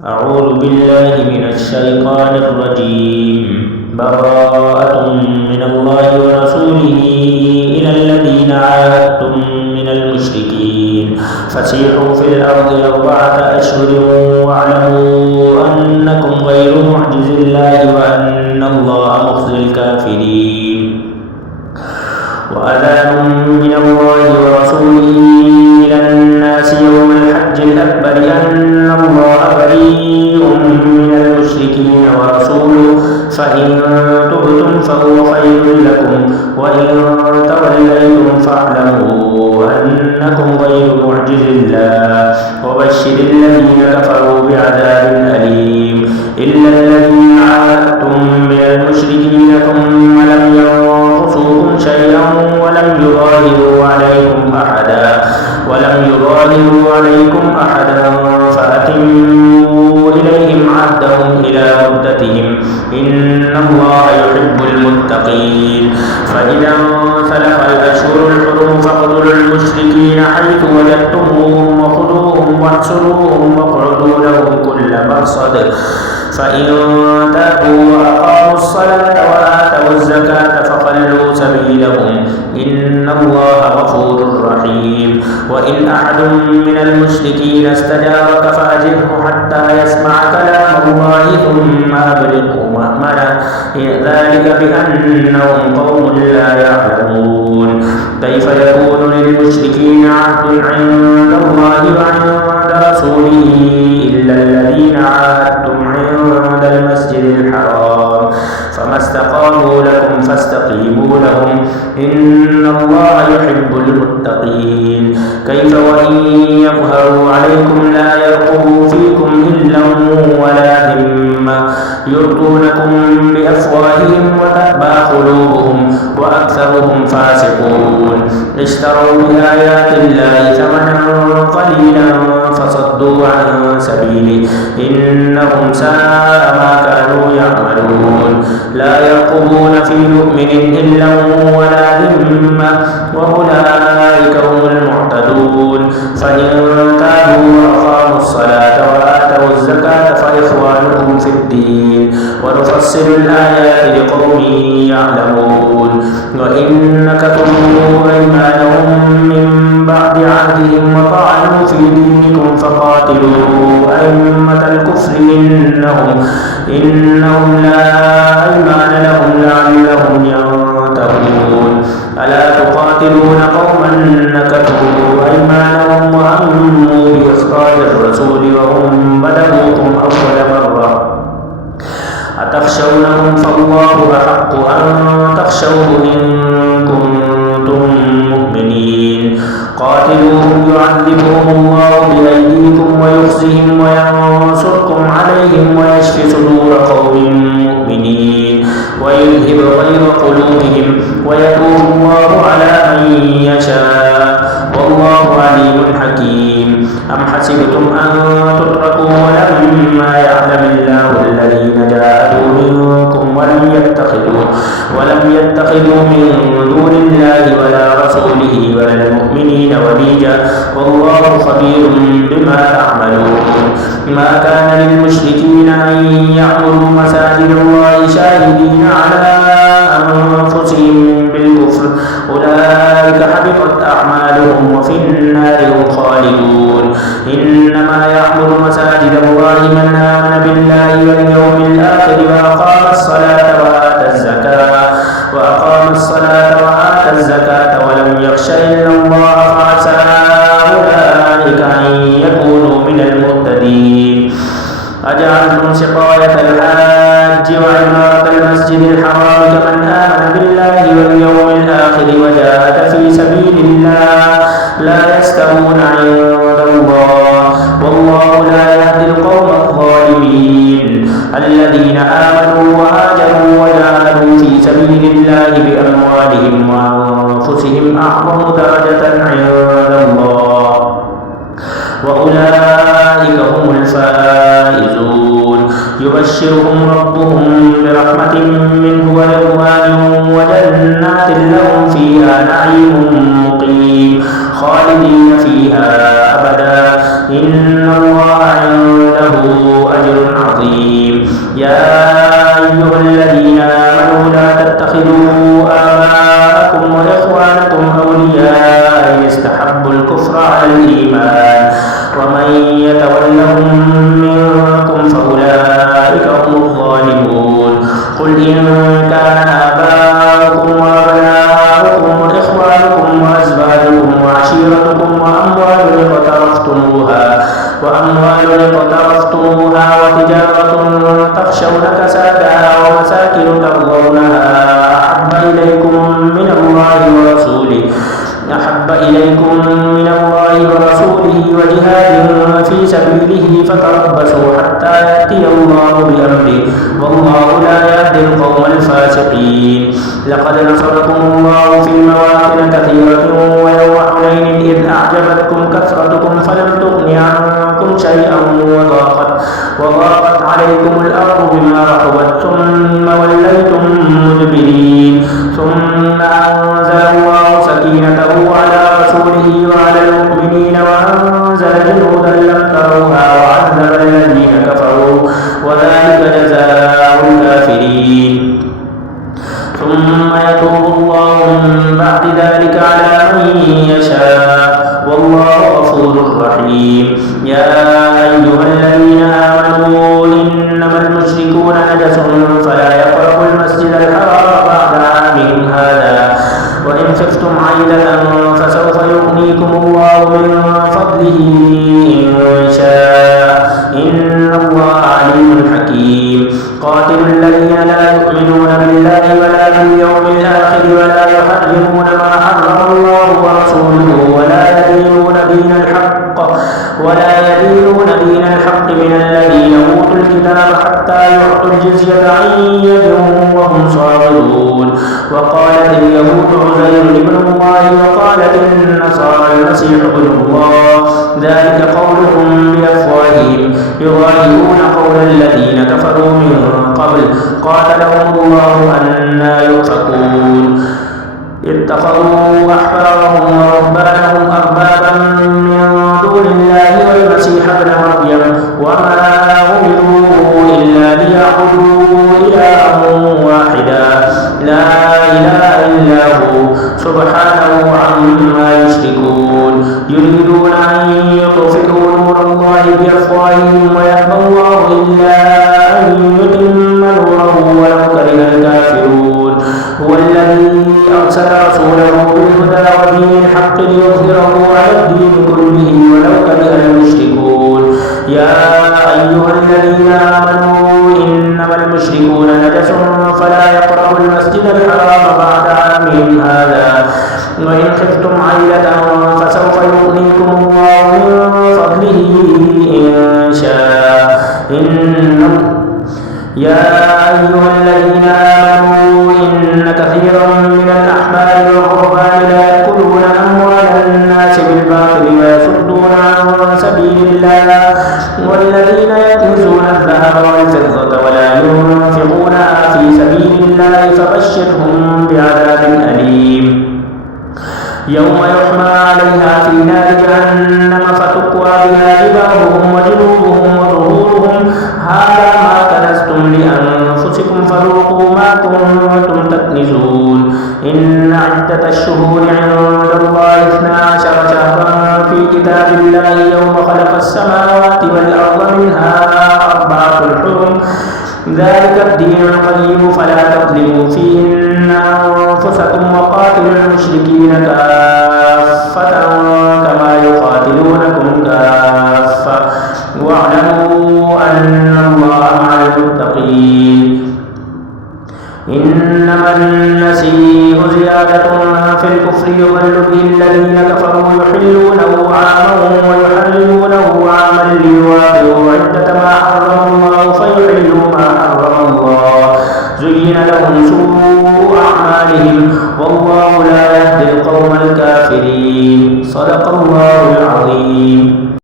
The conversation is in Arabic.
أعوذ بالله من الشيطان الرجيم. براءة من الله ورسوله إلى الذين عاهدتم من المشركين فسيحوا في الأرض 4 أشهر واعلموا أنكم غير معجز الله وأن الله مخزي الكافرين. وأذان من الله ورسوله إلى الناس يوم الحج الأكبر أن الله بريء من المشركين ورسوله فإن تبتم فهو خير لكم وإن توليتم فاعلموا أنكم غير معجز الله وبشر الذين كفروا بعذاب أليم. إلا الذين عاهدتم من المشركين ثم لم ينقصوكم شيئا ولم يظاهروا عليكم أحدا فأتموا إليهم عهدهم إلى مدتهم إن الله يحب المتقين. فإذا انسلخ الأشهر الحرم فاقتلوا المشركين حيث وجدتموهم وخذوهم واحصروهم واقعدوا لهم كل مرصد فإن تابوا وأقاموا الصلاة وآتوا الزكاة فخلوا سبيلهم إن الله غفور رحيم. وإن أحد من المشركين استجارك فأجره حتى يسمع كلام الله ثم أبلغه مأمنه ذلك بأنهم قوم لا يعلمون. كيف يكون للمشركين عهد عند الله وعند رسوله إلا الذين عاهدتم عند المسجد الحرام فما استقاموا لكم فاستقيموا لهم إن الله يحب المتقين. كيف وإن يظهروا عليكم لا يرقبوا فيكم إلا ولا ذمة يرضونكم بأفواههم وتأبى قلوبهم وأكثرهم فاسقون. اشتروا بآيات الله ثمنا قليلا فصدوا عن سبيله إنهم ساء ما كانوا يعملون. لا يرقبون في مؤمن إلا ولا ذمة وأولئك هم المعتدون. فإن تابوا وأقاموا الصلاة وآتوا الزكاة فإخوانكم في الدين ونفصل الآيات لقوم يعلمون. وإن نكثوا أيمانهم من بعد عهدهم وطعنوا في دينكم فقاتلوا أئمة الكفر إنهم لا أيمان لهم لعلهم ينتهون. ألا تقاتلون قوما نكثوا أيمانهم وهموا بإخراج الرسول وهم بدأوكم أول مرة أتخشونهم فالله أحق أن تخشوه إن كنتم مؤمنين. قاتلوهم يعذبهم الله بأيديكم ويخزهم وينصركم عليهم ويشفي صدور قوم مؤمنين ويذهب غيظ قلوبهم ويتوب الله على من يشاء والله عليم حكيم. أم حسبتم أن تتركوا ولما يعلم الله الذين جاهدوا منكم ولم يتخذوا من دون الله ولا رسوله ولا المؤمنين وليجا والله خبير بما تعملون. ما كان للمشركين أن يعمروا مساجد الله شاهدين على أنفسهم بالكفر أولئك حبطت أعمالهم وفي النار هم خالدون. إنما يعمر مساجد الله من آمن بالله واليوم الآخر وأقام الصلاة وآتى الزكاة ولم يخش إلا الله فعسى أولئك أن يكونوا من المهتدين. أجعلتم سقاية الحاج وعمارة المسجد الحرام كمن آمن بالله واليوم الآخر وجاهد في سبيل الله لا يستوون عند الله والله لا يهدي القوم الظالمين. الذين آمنوا وهاجروا وجاهدوا في سبيل الله بأموالهم وأنفسهم أعظم درجة عند الله وأولئك هم الفائزون. يبشرهم ربهم برحمة منه ورضوان وجنات لهم فيها نعيم مقيم خالدين فيها أبدا إن الله عنده عظيم. يا أيها الذين آمنوا لا تتخذوا آباءكم وإخوانكم أولياء إن استحبوا الكفر على الإيمان ومن يتولهم منكم فأولئك هم الظالمون. قل إن كان آباؤكم وأبناؤكم وإخوانكم وأزواجكم وعشيرتكم وأموال اقترفتموها وتجارة تخشون كسادها ومساكن ترضونها أحب إليكم من الله ورسوله وجهاد في سبيله فتربصوا حتى يأتي الله بأمره والله لا يهدي القوم الفاسقين. لقد نصركم الله في مواطن كثيرة ويوم حنين إذ أعجبتكم كثرتكم فلم تغن عنكم شيئا وضاقت عليكم الأرض بما رحبت ثم وليتم مدبرين. ثم أنزل الله سكينته على رسوله وعلى المؤمنين وأنزل جنودا لم تروها وعذب الذين كفروا وذلك جزاء الكافرين. ثم يتوب الله من بعد ذلك على من يشاء والله غفور رحيم. يا أيها الذين آمنوا إنما المشركون نجس فلا يقربوا المسجد الحرام بعد عامهم هذا وإن خفتم عيلة فسوف يغنيكم الله من فضله إن شاء إن الله عليم حكيم. قاتلوا الذين لا يؤمنون بالله ولا باليوم الآخر ولا يحرمون ما حرم الله ورسوله ولا يدينون دين الحق من الذين أوتوا الكتاب حتى يعطوا الجزية عن يد وهم صاغرون. وقالت اليهود عزير ابن الله وقالت النصارى المسيح ابن الله ذلك قولهم بأفواههم يضاهئون قول الذين كفروا من قبل قاتلهم الله أنى يؤفكون. اتخذوا أحبارهم ورهبانهم أربابا من دون الله والمسيح ابن مريم وما أمروا إلا ليعبدوا إلها واحدا لا إله إلا هو سبحانه عما يشركون. يريدون أن يطفئوا نور الله بأفواههم ويأبى الله إلا أن يتم نوره ولو كره الكافرون. هو الذي أرسل رسوله بالهدى ودين الحق ليظهره على الدين كله ولو كره المشركون. يا أيها الذين آمنوا إنما المشركون نجس فلا يقربوا المسجد الحرام بعد عامهم هذا وإن خفتم عيلة فسوف يغنيكم الله من فضله إن شاء يا أيها الذين آمنوا إن كثيرا من الأحبار والرهبان لا يأكلون أموال الناس بالباطل ويصدون عن سبيل الله والذين يكنزون الذهب والفضة ولا ينفقونها في سبيل الله فبشرهم بعذاب أليم. يوم يحمى عليها في نار جهنم فتكوى بها جباههم وجنوبهم وظهورهم هذا ما كنزتم لأنفسكم فذوقوا ما كنتم تكنزون. إن عدة الشهور عند الله 12 شهرا في كتاب الله يوم خلق السماوات والأرض منها 4 حرم ذلك الدين القيم فلا تظلموا فيهن أنفسكم وقاتلوا المشركين كافة كما يقاتلونكم كافة واعلموا أن الله مع المتقين. إنما النسيء زيادة في الكفر يضل به الذين كفروا يحلونه عاما ويحرمونه عاما ليواطئوا عدة ما حرم الله فيحلوا ما حرم الله زين لهم سوء أعمالهم والله لا يهدي القوم الكافرين. صدق الله العظيم.